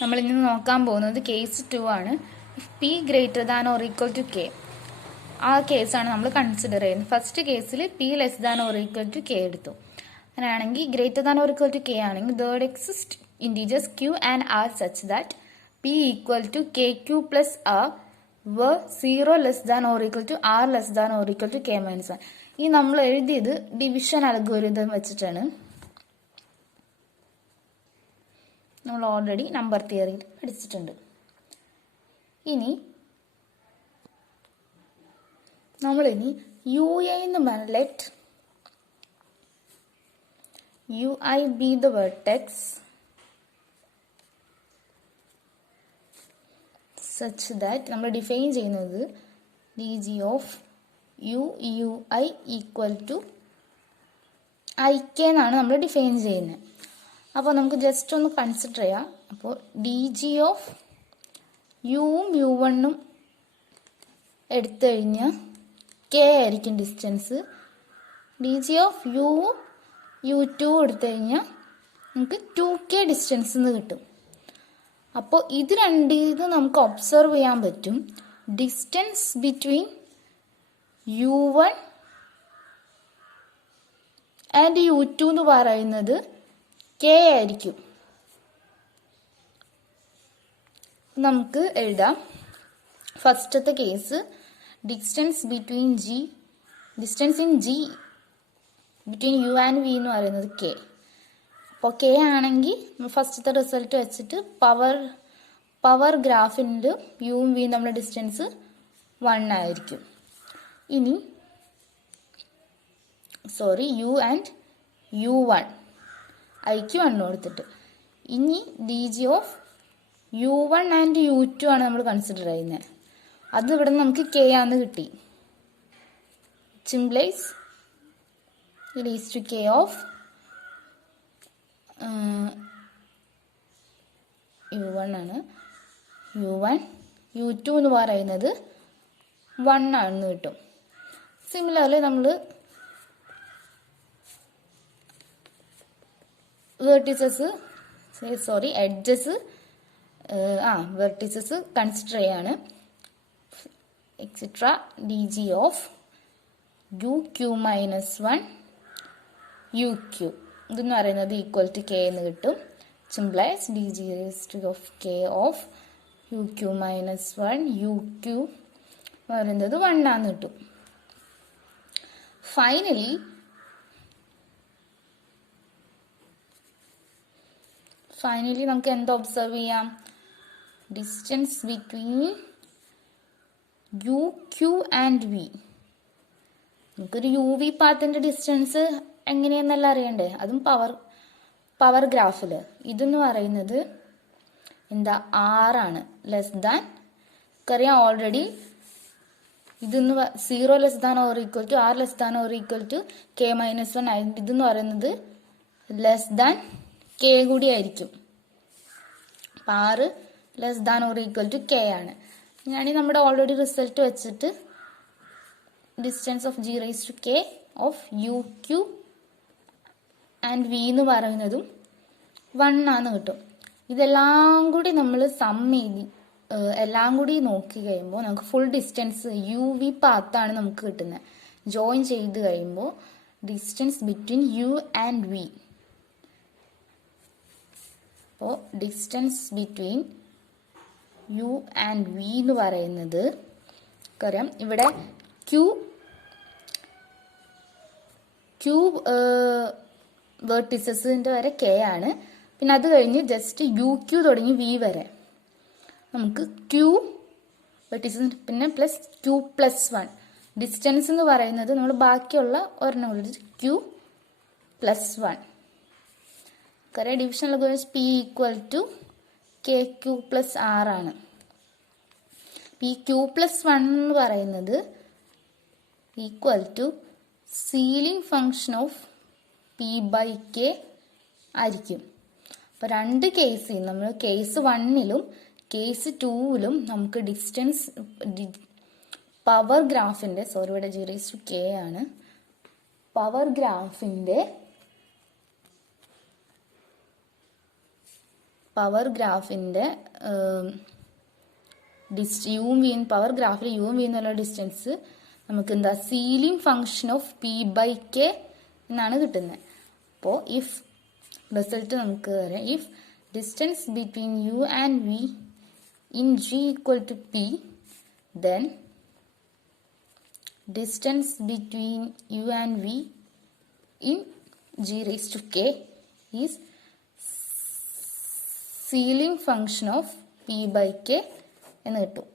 നമ്മൾ ഇനി നോക്കാൻ പോകുന്നത് കേസ് 2 ആണ്. If P greater than or equal to K, ആ കേസാണ് നമ്മൾ കൺസിഡർ ചെയ്യുന്നത്. ഫസ്റ്റ് കേസിൽ P less than or equal to K എടുത്തു. അങ്ങനെയാണെങ്കിൽ greater than or equal to K ആണെങ്കിൽ there exist integers q and r such that p equal to kq plus r were 0 less than or equal to r less than or equal to k minus 1. ഈ നമ്മൾ എഴുതിയത് division algorithm വെച്ചിട്ടാണ്. നമ്മൾ already number തിയറിയിൽ പഠിച്ചിട്ടുണ്ട്. ഇനി നമ്മളിനി U എന്ന് let ui be the vertex such that നമ്മൾ ഡിഫൈൻ ചെയ്യുന്നത് dg of ui equal to ik എന്നാണ് നമ്മൾ ഡിഫൈൻ ചെയ്യുന്നത്. അപ്പോൾ നമുക്ക് ജസ്റ്റ് ഒന്ന് കൺസിഡർ ചെയ്യാം. അപ്പോൾ dg of യും u1ഉം എടുത്തു കഴിഞ്ഞാൽ k ആയിരിക്കും ഡിസ്റ്റൻസ്. dg of uവും u2 എടുത്തു കഴിഞ്ഞാൽ നമുക്ക് 2k ഡിസ്റ്റൻസ് എന്ന് കിട്ടും. അപ്പോൾ ഇത് രണ്ടിത് നമുക്ക് ഒബ്സർവ് ചെയ്യാൻ പറ്റും. Distance between u1 and u2 എന്ന് പറയുന്നത് k ആയിരിക്കും. നമുക്ക് എഴുതാം. ഫസ്റ്റത്തെ case distance between distance in g between U and V എന്ന് പറയുന്നത് k. അപ്പോൾ k ആണെങ്കിൽ ഫസ്റ്റത്തെ റിസൾട്ട് വെച്ചിട്ട് പവർ ഗ്രാഫിൻ്റെ യുവും വിയും നമ്മുടെ ഡിസ്റ്റൻസ് 1 ആയിരിക്കും. ഇനി യു ആൻഡ് u1 ഐക്ക് 1 കൊടുത്തിട്ട് ഇനി dg of u1 and u2 ആണ് നമ്മൾ കൺസിഡർ ചെയ്യുന്നത്. അത് ഇവിടെ നമുക്ക് k ആണെന്ന് കിട്ടി. സിംപ്ലൈസ് is to k of u1 ആണ്. u1 u2 എന്ന് പറയുന്നത് 1 ആണെന്ന് കിട്ടും. സിമിലർലി നമ്മൾ വെർട്ടിസസ് കൺസിഡർ ചെയ്യാണ്. Etcetera dg of uq minus 1 uq ഇതെന്ന് പറയുന്നത് ഈക്വൽ ടു k എന്ന് കിട്ടും. സിംപ്ലൈസ് dg of k of uq minus 1 uq എന്ന് പറയുന്നത് 1 ആണെന്ന് കിട്ടും. ഫൈനലി നമുക്ക് എന്താ ഒബ്സർവ് ചെയ്യാം? Distance between uq and v. നമുക്കൊരു യു വി പാത്തിന്റെ ഡിസ്റ്റൻസ് എങ്ങനെയെന്നല്ല അറിയണ്ടേ, അതും പവർ ഗ്രാഫിൽ. ഇതെന്ന് പറയുന്നത് എന്താ 6 ആണ്. ലെസ് ദാൻ അറിയാം ഓൾറെഡി. ഇതെന്ന് 0 less than or equal to r less than or equal to k minus 1 ആയി. ഇതെന്ന് പറയുന്നത് ലെസ് ദാൻ k കൂടി ആയിരിക്കും. 6 less than or equal to k ആണ്. ഞാനീ നമ്മുടെ ഓൾറെഡി റിസൾട്ട് വെച്ചിട്ട് distance of g raise to k of uq and v എന്ന് പറയുന്നതും 1 ആണെന്ന് കിട്ടും. ഇതെല്ലാം കൂടി നമ്മൾ എല്ലാം കൂടി നോക്കി കഴിയുമ്പോൾ നമുക്ക് ഫുൾ ഡിസ്റ്റൻസ് യു വി പാത്താണ് നമുക്ക് കിട്ടുന്നത്. ജോയിൻ ചെയ്ത് കഴിയുമ്പോൾ distance between U and V. അപ്പോൾ distance between U and V എന്ന് പറയുന്നത് അറിയാം. ഇവിടെ ക്യൂ വെർട്ടിസസിൻ്റെ വരെ k ആണ്. പിന്നെ അത് കഴിഞ്ഞ് ജസ്റ്റ് uq തുടങ്ങി v വരെ നമുക്ക് q വെർട്ടിസസ് പിന്നെ പ്ലസ് q പ്ലസ് 1. ഡിസ്റ്റൻസ് എന്ന് പറയുന്നത് നമ്മൾ ബാക്കിയുള്ള ഒരെണ്ണം വിളിച്ച് q പ്ലസ് 1. കാരണം division p equal to kq plus r ആണ്. ഈ q പ്ലസ് 1 എന്ന് പറയുന്നത് equal to ceiling function of p by k ആയിരിക്കും. അപ്പോൾ രണ്ട് കേസിൽ നമ്മൾ കേസ് 1ലും കേസ് 2ലും നമുക്ക് ഡിസ്റ്റൻസ് പവർ ഗ്രാഫിൻ്റെ ഇവിടെ g റൈസ് ടു k ആണ്. പവർ ഗ്രാഫിൻ്റെ പവർ ഗ്രാഫിൻ്റെ യുവും വിയും പവർ ഗ്രാഫിൽ യുവും വി എന്നുള്ള ഡിസ്റ്റൻസ് നമുക്ക് എന്താ ceiling function of P by K എന്നാണ് കിട്ടുന്നത്. അപ്പോൾ ഇഫ് റിസൾട്ട് നമുക്ക് പറയാം, if distance between U and V in G equal to P, then distance between u and v in g raised to k is ceiling function of p by k എന്ന് കിട്ടും.